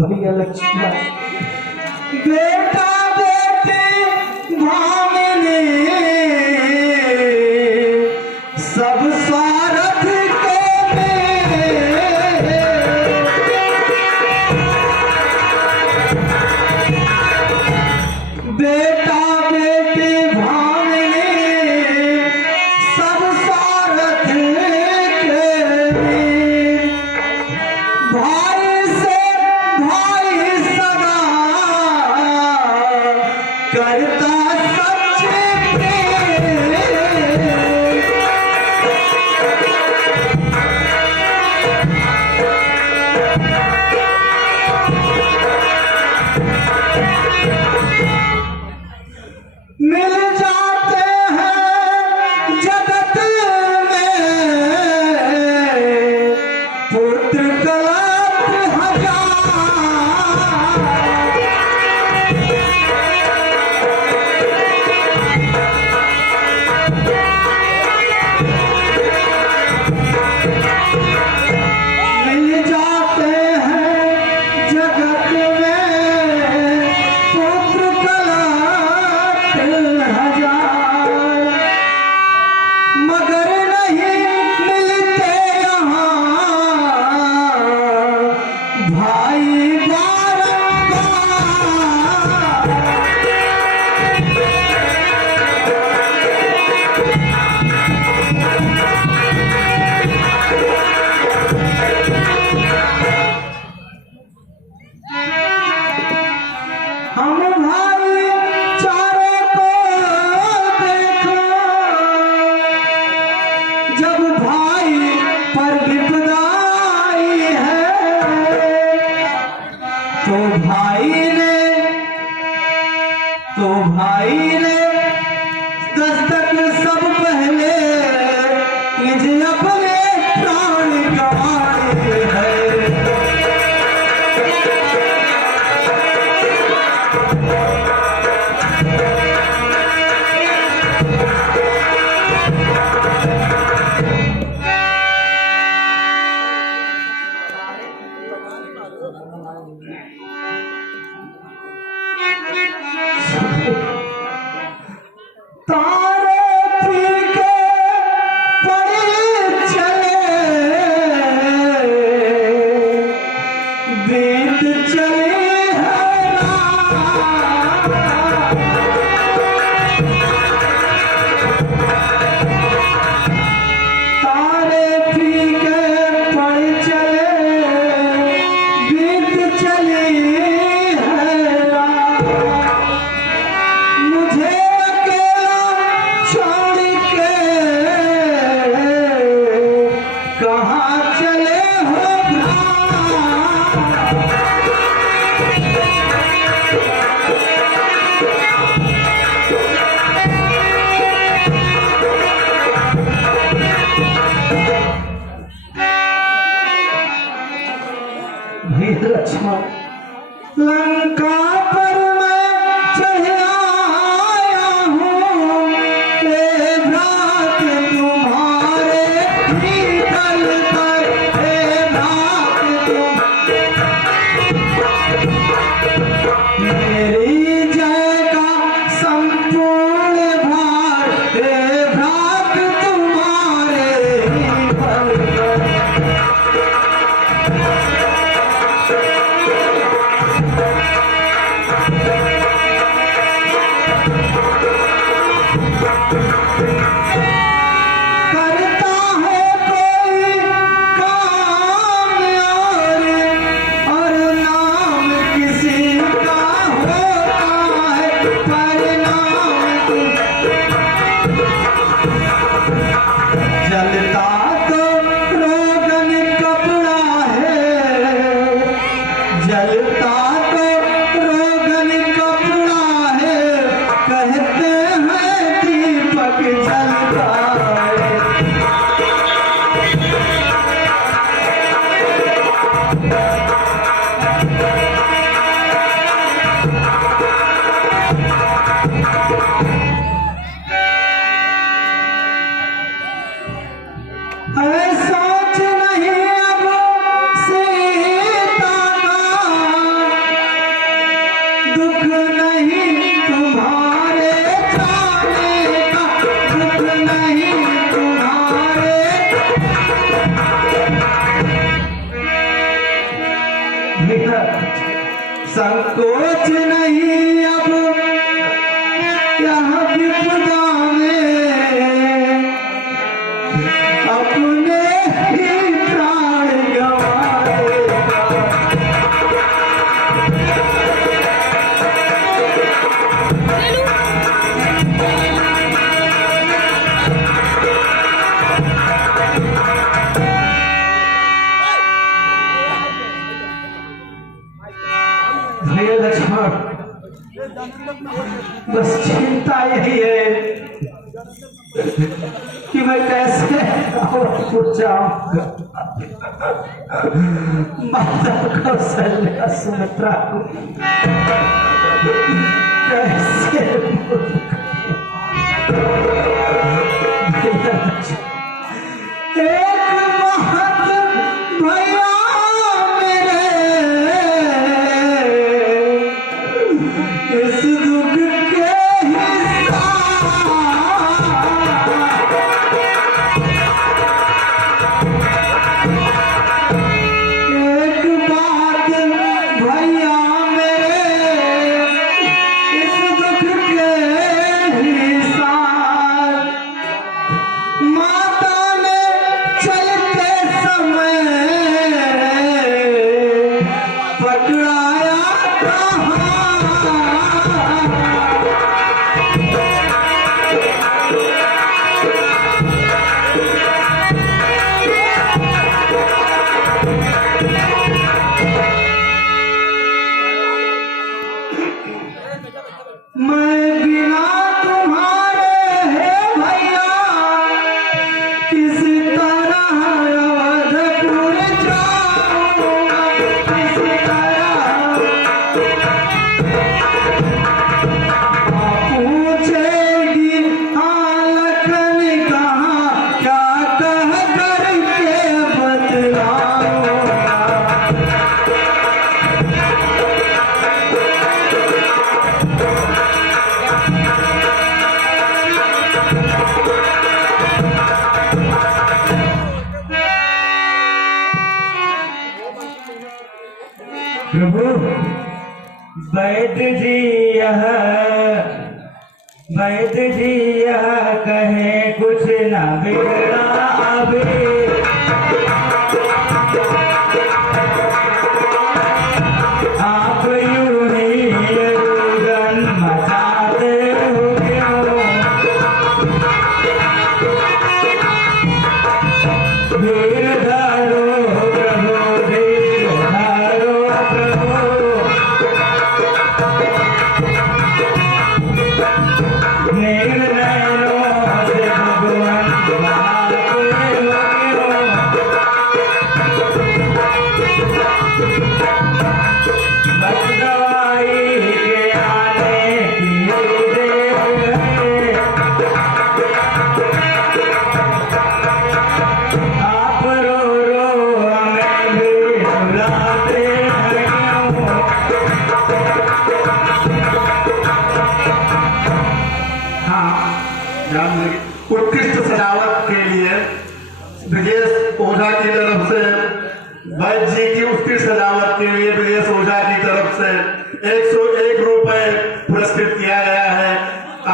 भैया लक्ष्मण बेटा बेटी भामिनी सब स्वार्थ के मेरे बेटा बेटी भामिनी सब स्वार्थ के भाई से भाई सदा करता सच्चे प्रेम मिल जाते हैं जगत में पुत्र कलत्र हजार मिल जाते हैं जगत में पुत्र कलत्र हजार मगर नहीं मिलते यहाँ भाई बारंबार हम भाई चारों को देखो जब भाई पर विपदा आई है तो भाई ने दस्तक सब पहले निज अपने प्राण गंवाए हैं तारे फीके पड़े चले बीत चले हैं रात। तारे फीके पड़े चले बीत चली है रात। मुझे अकेला छोड़ के कहाँ चले हो भीत लक्ष्मण लंका पर मैं चढ़ आया हूँ हे भ्रात तुम्हारे भीतर पर हे भ्रात तुम मेरी जय का संपूर्ण भार हे भ्रात तुम्हारे पर संकोच नहीं अब यहाँ विपदा में, अपने ही प्राण गंवाएगा। भैया लक्ष्मण, बस चिंता यही है कि मैं कैसे और जाऊंगा। माता कौशल्या सुमित्रा को कैसे एक महत भैया मेरे इस दुख के एक बात भैया मेरे इस दुख के हिसाब माता ने चलते समय पकड़ाया कहाँ। मैं बिना तुम्हारे है भैया किस तरह अवधपुर जाऊंगा, किस तरह पूछेगी हाँ लखन कहाँ, क्या कह करके बतलाऊंगा। प्रभु वैद्य जी यह कहे कुछ न बिगड़ा अभी, आप यूं ही रुदन मचाते हो क्यों, धीर धरो प्रभु धीर धरो प्रभु, निर्णयों से भगवान मारते हो क्यों, बस दवाई के आने की देर है, आप रो रो हमें भी रुलाते हैं क्यों। हाँ, ध्यान देंगे। उत्कृष्ट सजावट के लिए ब्रजेश ओझा की तरफ से, वैद्य जी की उत्कृष्ट सजावट के लिए ब्रजेश ओझा की तरफ से 101 रुपए पुरस्कृत किया गया है।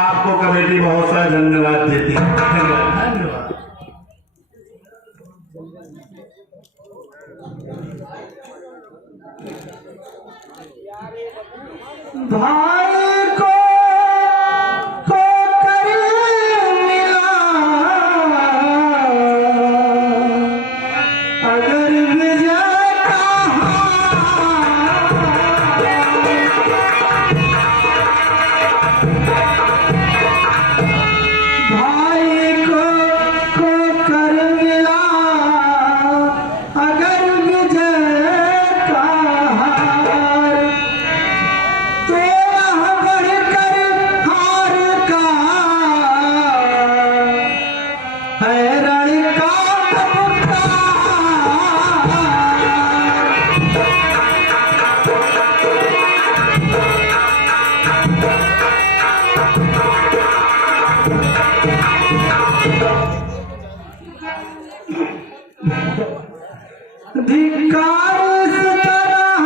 आपको कमेटी बहुत सारा धन्यवाद देती है। धन्यवाद। भाई को कर मिला अगर विजय भाई को कर मिला अगर विजय का हार, तो वह बढ़कर हार का है रण का पुकार। धिक्कार इस तरह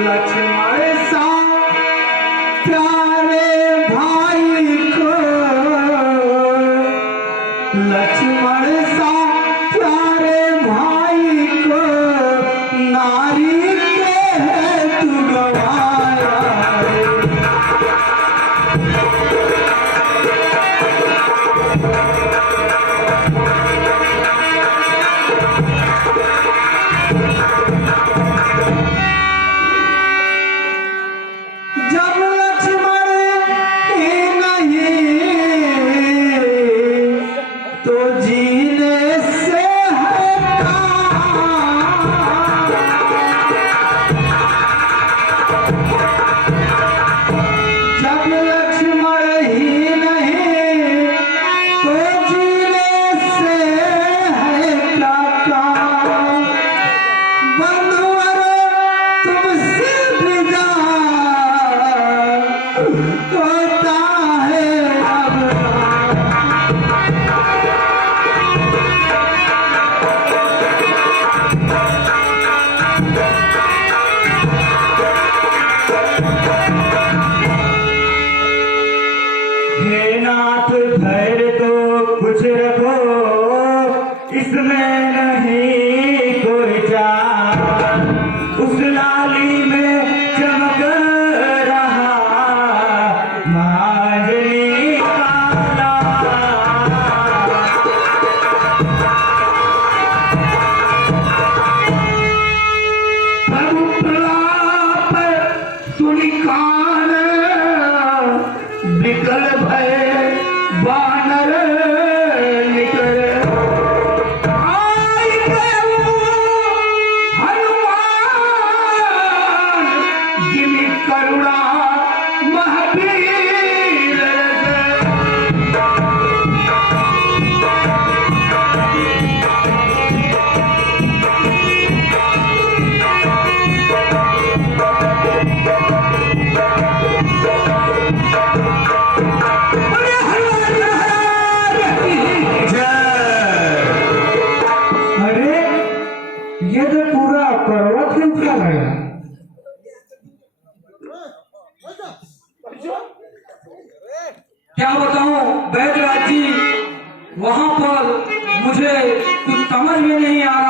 लक्ष्मण सा प्यारे भाई को, लक्ष्मण सा प्यारे भाई को नारी के है तू गवाया। जब लक्ष्मण ही नहीं तो जीने से है जब लक्ष्मण ही नहीं तो जीने से है क्या काम। बंधुवर तुमसे विदा होता है अब। हे नाथ धैर्य तो कुछ रखो, इसमें नहीं कोई जान। उस लाली में चमक रहा मांजरी का लाल। प्रभु प्रलाप सुनि कान, विकल भय बानर निकर। आई गयो हनुमान जिमि करुणा महावीर। अरे ये तो पूरा पर्वत ही उठा गया। क्या बताऊं बैदराज जी, वहां पर मुझे कुछ समझ में नहीं आ रहा